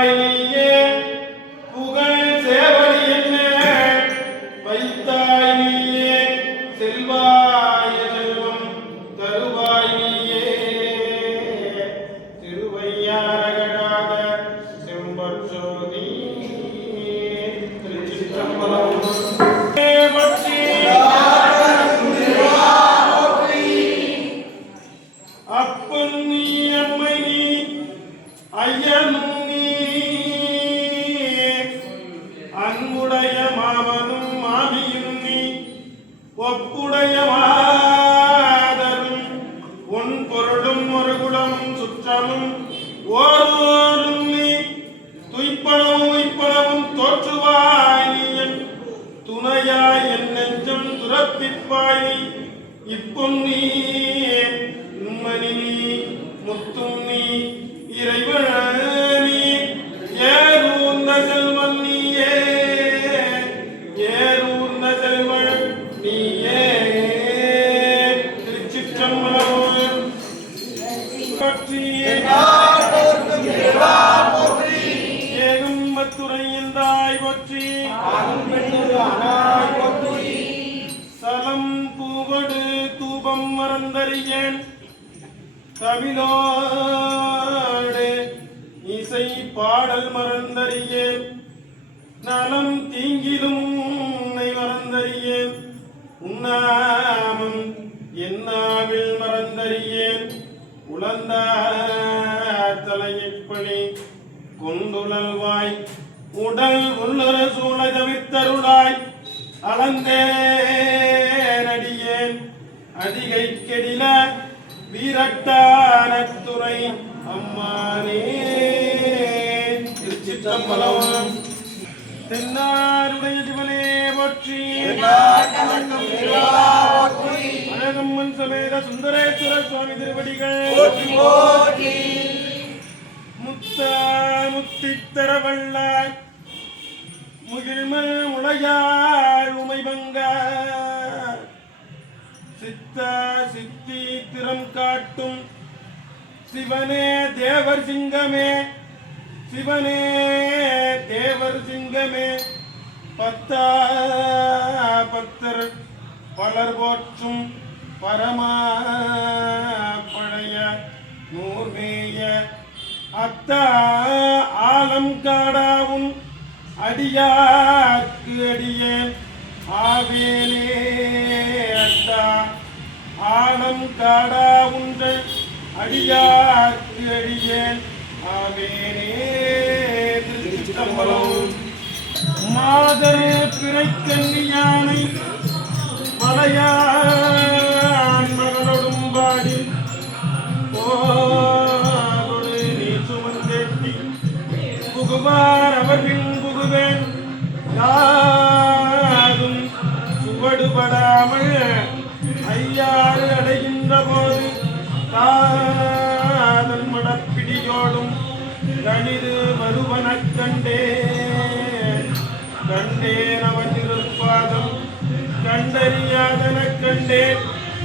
வைப்பாய் நீயே புகழ் சேவடி என்ன வைத்தாய் நீயே செல்வாய செல்வம் தருவாய் நீயே திருவையாரகடாத செம்பற்சோதி திருச்சிற்றம்பலம் அப்பன் நீ அம்மை நீ ஐயனும் நீ அன்புடைய மாமனும் மாமியும் நீ ஒப்புடைய மாதரும் உன் பொருளும் ஒரு குலமும் சுற்றமும் ஓரோரும் நீ துய்ப்பனவும் உய்ப்பனவும் தோற்றுவாய் நீ என் துணையாய் என் நெஞ்சம் துரப்பிப்பாய் நீ இப்பும் நீ உம்மணி நீ முத்தும் நீ இறைவனி ஏறூர்ந்த செல்வன் நீயே ஏறூர்ந்த செல்வன் நீயே திருச்சிற்றம்பலம் ஏகும் மத்துரையந்தாய் போற்றி சலம் பூவடு தூபம் மறந்தறியேன் தமிழோடு இசை பாடல் மறந்தறியேன் நலம் தீங்கிலும் உன்னை மறந்தறியேன் உன்னாமம் என்னாவில் மறந்தறியேன் உளந்த தலையப்பணி கொண்டுழல்வாய் உடல் உள்ளர சூழ தவித்தருளாய் அளந்தே நடியேன் அதிகை கெடில வீரட்டான துறை அம்மானே திருச்சிற்றம்பலம் தென்னாருடைய சிவனே போற்றி அழகம்மன் சமேத சுந்தரேஸ்வர சுவாமி திருவடிகள் முத்த முத்தித்தர வல்லாய் முகிழ்மல் முளையாள் உமைபங்க சித்த சித்தி திறம் காட்டும் சிவனே தேவர் சிங்கமே சிவனே தேவர் சிங்கமே பத்தா பத்தர் பலர் போற்றும் பரமா பழைய நூர்மேய அத்தா ஆலம் காடாவும் அடியார்க்கு அடியேன் ஆவேனே அத்தா ஆலம் காடா உங்கள் அடியார்க்கு அடியேன் ஆவேனே திருச்சிற்றம்பலம் மாதர் பிறைக்கண்ணி யானை மலையான் மகளோடும் பாடி போடு நீ சுமந்தேட்டி புகுவார் அவர்கள் புகுவேன் யாரும் சுவடுபடாமல் ஐயாறு அடைகின்ற போது காதன் மடப்பிடியோடும் கணிது மறுவனக் கண்டேன் அவன் இருப்பாதம் கண்டறியாதன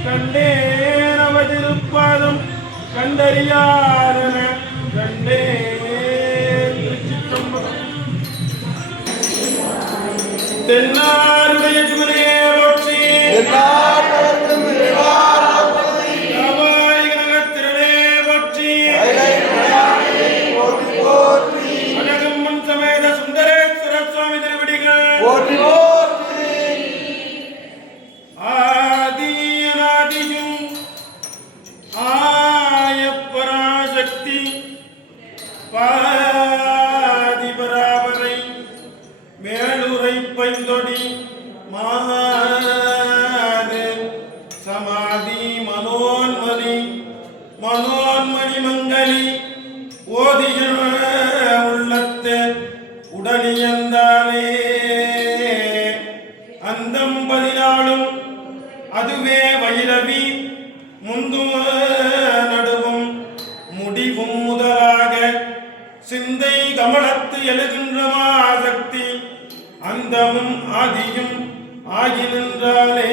கண்டேன் அவன் இருப்பாதம் கண்டறியாதன கண்டேன் தென்னாருடைய சிவனே போற்றி அழகம்மன் சமேத சுந்தரேஸ்வர சுவாமி திருவடிகள் ஆதியும் ஆயப்பராசக்தி பாதி பராபரை மேலுரை பைந்தொடி மாது சமாதி மனோன்மணி மங்களி ஓதிய உள்ளத்து உடனியந்தானே அந்தம் 14 அதுவே வைரவி முந்தும் நடுவும் முடிவும் முதலாக சிந்தை கமலத்து எழுகின்ற மாசக்தி அந்தமும் ஆதியும் ஆகி நின்றாலே